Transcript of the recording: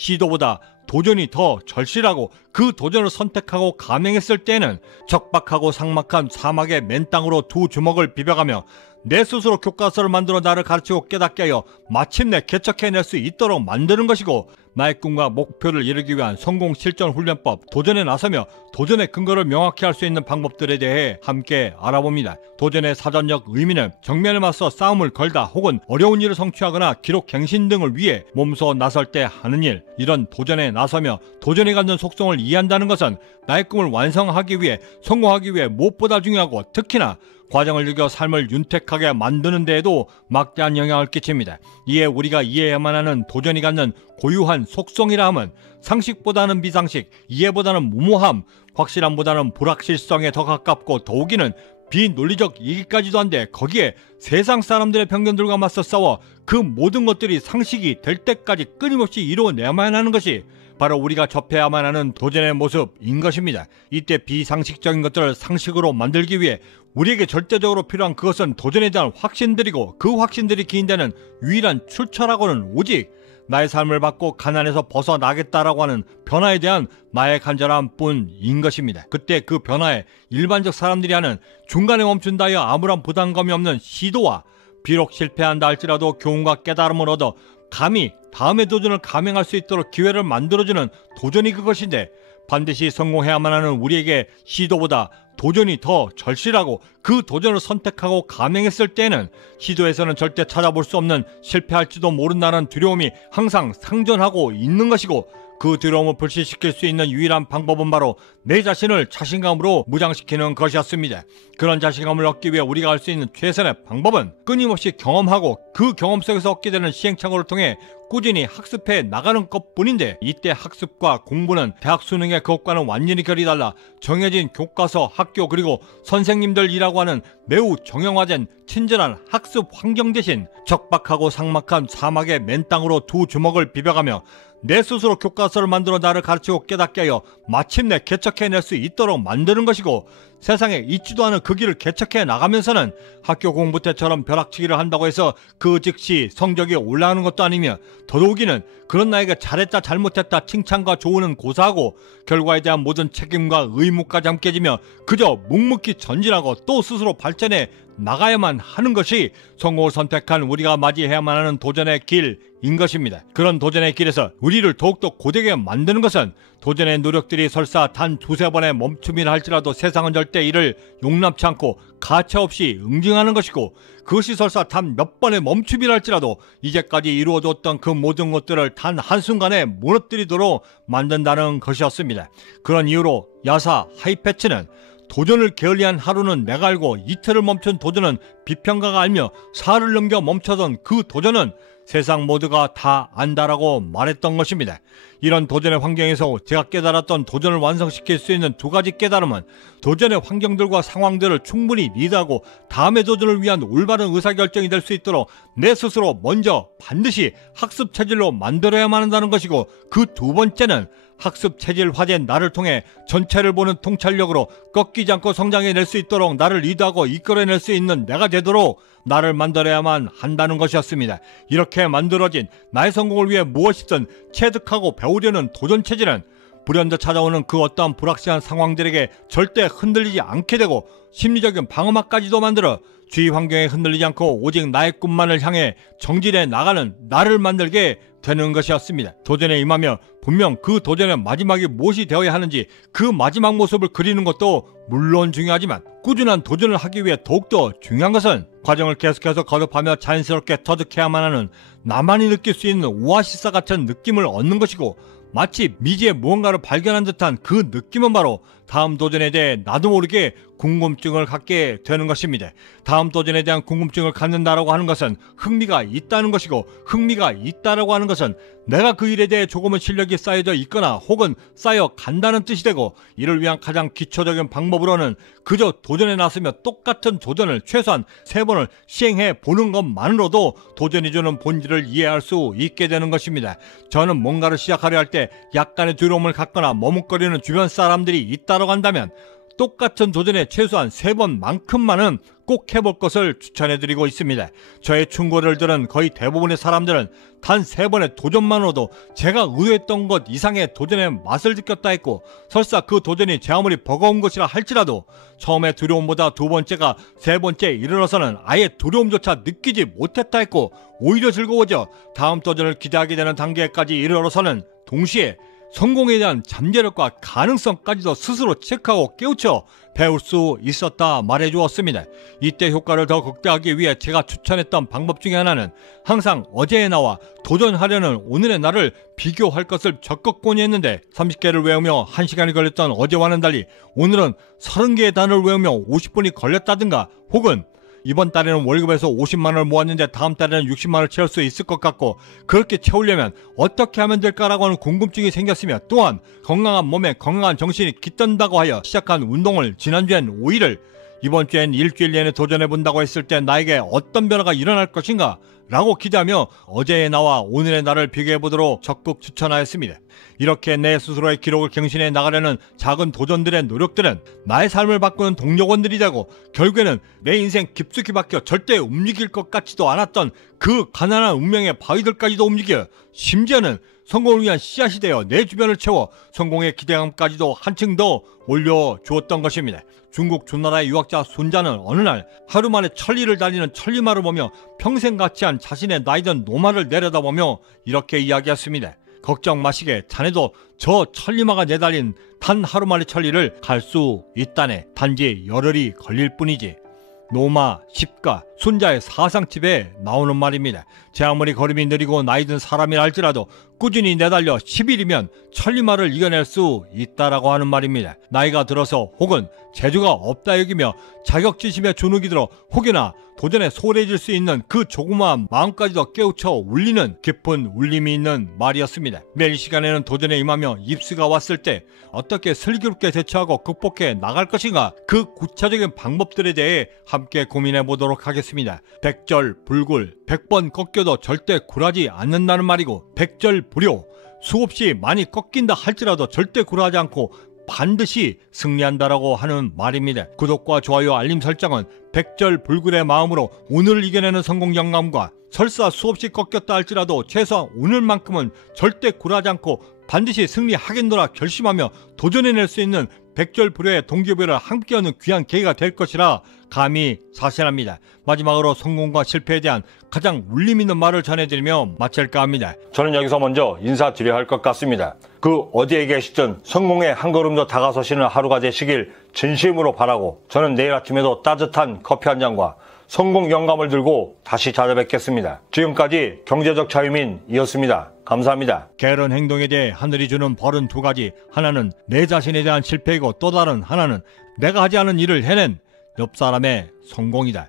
시도보다 도전이 더 절실하고 그 도전을 선택하고 감행했을 때에는 적박하고 삭막한 사막의 맨 땅으로 두 주먹을 비벼가며 내 스스로 교과서를 만들어 나를 가르치고 깨닫게 하여 마침내 개척해낼 수 있도록 만드는 것이고, 나의 꿈과 목표를 이루기 위한 성공 실전 훈련법, 도전에 나서며 도전의 근거를 명확히 할 수 있는 방법들에 대해 함께 알아봅니다. 도전의 사전적 의미는 정면에 맞서 싸움을 걸다 혹은 어려운 일을 성취하거나 기록 갱신 등을 위해 몸소 나설 때 하는 일, 이런 도전에 나서며 도전이 갖는 속성을 이해한다는 것은 나의 꿈을 완성하기 위해, 성공하기 위해 무엇보다 중요하고 특히나 과정을 즐겨 삶을 윤택하게 만드는 데에도 막대한 영향을 끼칩니다. 이에 우리가 이해해야만 하는 도전이 갖는 고유한 속성이라 함은 상식보다는 비상식, 이해보다는 무모함, 확실함보다는 불확실성에 더 가깝고 더욱이는 비논리적 이기까지도 한데 거기에 세상 사람들의 편견들과 맞서 싸워 그 모든 것들이 상식이 될 때까지 끊임없이 이루어내야만 하는 것이 바로 우리가 접해야만 하는 도전의 모습인 것입니다. 이때 비상식적인 것들을 상식으로 만들기 위해 우리에게 절대적으로 필요한 그것은 도전에 대한 확신들이고, 그 확신들이 기인되는 유일한 출처라고는 오직 나의 삶을 바꿔 가난에서 벗어나겠다라고 하는 변화에 대한 나의 간절함 뿐인 것입니다. 그때 그 변화에 일반적 사람들이 하는 중간에 멈춘다 하여 아무런 부담감이 없는 시도와, 비록 실패한다 할지라도 교훈과 깨달음을 얻어 감히 다음의 도전을 감행할 수 있도록 기회를 만들어주는 도전이 그것인데, 반드시 성공해야만 하는 우리에게 시도보다 도전이 더 절실하고 그 도전을 선택하고 감행했을 때에는 시도에서는 절대 찾아볼 수 없는 실패할지도 모른다는 두려움이 항상 상존하고 있는 것이고, 그 두려움을 불식시킬 수 있는 유일한 방법은 바로 내 자신을 자신감으로 무장시키는 것이었습니다. 그런 자신감을 얻기 위해 우리가 할 수 있는 최선의 방법은 끊임없이 경험하고 그 경험 속에서 얻게 되는 시행착오를 통해 꾸준히 학습해 나가는 것뿐인데, 이때 학습과 공부는 대학 수능의 그것과는 완전히 결이 달라 정해진 교과서, 학교 그리고 선생님들이라고 하는 매우 정형화된 친절한 학습 환경 대신 적박하고 삭막한 사막의 맨 땅으로 두 주먹을 비벼가며 내 스스로 교과서를 만들어 나를 가르치고 깨닫게 하여 마침내 개척해낼 수 있도록 만드는 것이고, 세상에 있지도 않은 그 길을 개척해 나가면서는 학교 공부 때처럼 벼락치기를 한다고 해서 그 즉시 성적이 올라가는 것도 아니며, 더더욱이는 그런 나에게 잘했다 잘못했다 칭찬과 조언은 고사하고 결과에 대한 모든 책임과 의무까지 함께 지며 그저 묵묵히 전진하고 또 스스로 발전해 나가야만 하는 것이 성공을 선택한 우리가 맞이해야만 하는 도전의 길인 것입니다. 그런 도전의 길에서 우리를 더욱더 고되게 만드는 것은 도전의 노력들이 설사 단 두세 번의 멈춤이라 할지라도 세상은 절대 이를 용납치 않고 가차없이 응징하는 것이고, 그것이 설사 단 몇 번의 멈춤이라 할지라도 이제까지 이루어졌던 그 모든 것들을 단 한순간에 무너뜨리도록 만든다는 것이었습니다. 그런 이유로 야사 하이패치는 도전을 게을리한 하루는 내가 알고 이틀을 멈춘 도전은 비평가가 알며 사흘을 넘겨 멈춰선 그 도전은 세상 모두가 다 안다라고 말했던 것입니다. 이런 도전의 환경에서 제가 깨달았던 도전을 완성시킬 수 있는 두 가지 깨달음은, 도전의 환경들과 상황들을 충분히 리드하고 다음의 도전을 위한 올바른 의사결정이 될 수 있도록 내 스스로 먼저 반드시 학습 체질로 만들어야만 한다는 것이고, 그 두 번째는 학습 체질 화제인 나를 통해 전체를 보는 통찰력으로 꺾이지 않고 성장해낼 수 있도록 나를 리드하고 이끌어낼 수 있는 내가 되도록 나를 만들어야만 한다는 것이었습니다. 이렇게 만들어진 나의 성공을 위해 무엇이든 체득하고 배우려는 도전 체질은 불현듯 찾아오는 그 어떠한 불확실한 상황들에게 절대 흔들리지 않게 되고, 심리적인 방어막까지도 만들어 주위 환경에 흔들리지 않고 오직 나의 꿈만을 향해 정진해 나가는 나를 만들게 되는 것이었습니다. 도전에 임하며 분명 그 도전의 마지막이 무엇이 되어야 하는지 그 마지막 모습을 그리는 것도 물론 중요하지만, 꾸준한 도전을 하기 위해 더욱더 중요한 것은 과정을 계속해서 거듭하며 자연스럽게 터득해야만 하는 나만이 느낄 수 있는 오아시스 같은 느낌을 얻는 것이고, 마치 미지의 무언가를 발견한 듯한 그 느낌은 바로 다음 도전에 대해 나도 모르게 궁금증을 갖게 되는 것입니다. 다음 도전에 대한 궁금증을 갖는다라고 하는 것은 흥미가 있다는 것이고, 흥미가 있다라고 하는 것은 내가 그 일에 대해 조금은 실력이 쌓여져 있거나 혹은 쌓여 간다는 뜻이 되고, 이를 위한 가장 기초적인 방법으로는 그저 도전에 나서며 똑같은 도전을 최소한 3번을 시행해 보는 것만으로도 도전이 주는 본질을 이해할 수 있게 되는 것입니다. 저는 뭔가를 시작하려 할 때 약간의 두려움을 갖거나 머뭇거리는 주변 사람들이 있다고 한다면, 똑같은 도전에 최소한 3번만큼만은 꼭 해볼 것을 추천해드리고 있습니다. 저의 충고를 들은 거의 대부분의 사람들은 단 3번의 도전만으로도 제가 의도했던 것 이상의 도전의 맛을 느꼈다 했고, 설사 그 도전이 제 아무리 버거운 것이라 할지라도 처음에 두려움보다 2번째가 3번째에 이르러서는 아예 두려움조차 느끼지 못했다 했고, 오히려 즐거워져 다음 도전을 기대하게 되는 단계까지 이르러서는 동시에 성공에 대한 잠재력과 가능성까지도 스스로 체크하고 깨우쳐 배울 수 있었다 말해주었습니다. 이때 효과를 더 극대화하기 위해 제가 추천했던 방법 중에 하나는 항상 어제의 나와 도전하려는 오늘의 나를 비교할 것을 적극 권유했는데, 30개를 외우며 1시간이 걸렸던 어제와는 달리 오늘은 30개의 단어를 외우며 50분이 걸렸다든가, 혹은 이번 달에는 월급에서 50만원을 모았는데 다음 달에는 60만원을 채울 수 있을 것 같고, 그렇게 채우려면 어떻게 하면 될까라고 하는 궁금증이 생겼으며, 또한 건강한 몸에 건강한 정신이 깃든다고 하여 시작한 운동을 지난주엔 5일을, 이번 주엔 일주일 내내 도전해본다고 했을 때 나에게 어떤 변화가 일어날 것인가 라고 기대하며 어제의 나와 오늘의 나를 비교해보도록 적극 추천하였습니다. 이렇게 내 스스로의 기록을 경신해 나가려는 작은 도전들의 노력들은 나의 삶을 바꾸는 동력원들이 되고, 결국에는 내 인생 깊숙이 박혀 절대 움직일 것 같지도 않았던 그 가난한 운명의 바위들까지도 움직여 심지어는 성공을 위한 씨앗이 되어 내 주변을 채워 성공의 기대감까지도 한층 더 올려주었던 것입니다. 중국 주나라의 유학자 순자는 어느 날 하루 만에 천리를 달리는 천리마를 보며 평생 같이 한 자신의 나이든 노마를 내려다보며 이렇게 이야기했습니다. 걱정 마시게, 자네도 저 천리마가 내달린 단 하루 만의 천리를 갈 수 있다네. 단지 열흘이 걸릴 뿐이지. 노마, 십가, 순자의 사상집에 나오는 말입니다. 제 아무리 걸음이 느리고 나이든 사람이라 할지라도 꾸준히 내달려 10일이면 천리마를 이겨낼 수 있다라고 하는 말입니다. 나이가 들어서 혹은 재주가 없다 여기며 자격지심에 주눅이 들어 혹여나 도전에 소홀해질 수 있는 그 조그마한 마음까지도 깨우쳐 울리는 깊은 울림이 있는 말이었습니다. 매일 시간에는 도전에 임하며 입수가 왔을 때 어떻게 슬기롭게 대처하고 극복해 나갈 것인가, 그 구체적인 방법들에 대해 함께 고민해 보도록 하겠습니다. 백절불굴, 100번 꺾여도 절대 굴하지 않는다는 말이고, 백절불효, 수없이 많이 꺾인다 할지라도 절대 굴하지 않고 반드시 승리한다라고 하는 말입니다. 구독과 좋아요, 알림 설정은 백절불굴의 마음으로 오늘을 이겨내는 성공 영감과, 설사 수없이 꺾였다 할지라도 최소한 오늘만큼은 절대 굴하지 않고 반드시 승리하겠노라 결심하며 도전해낼 수 있는 백절불효의 동기부여를 함께하는 귀한 계기가 될 것이라 감히 사신합니다. 마지막으로 성공과 실패에 대한 가장 울림 있는 말을 전해드리며 마칠까 합니다. 저는 여기서 먼저 인사드려야 할 것 같습니다. 그 어디에 계시든 성공에 한 걸음 더 다가서시는 하루가 되시길 진심으로 바라고, 저는 내일 아침에도 따뜻한 커피 한 잔과 성공 영감을 들고 다시 찾아뵙겠습니다. 지금까지 경제적 자유민이었습니다. 감사합니다. 게으른 행동에 대해 하늘이 주는 벌은 2가지. 하나는 내 자신에 대한 실패이고, 또 다른 하나는 내가 하지 않은 일을 해낸 옆 사람의 성공이다.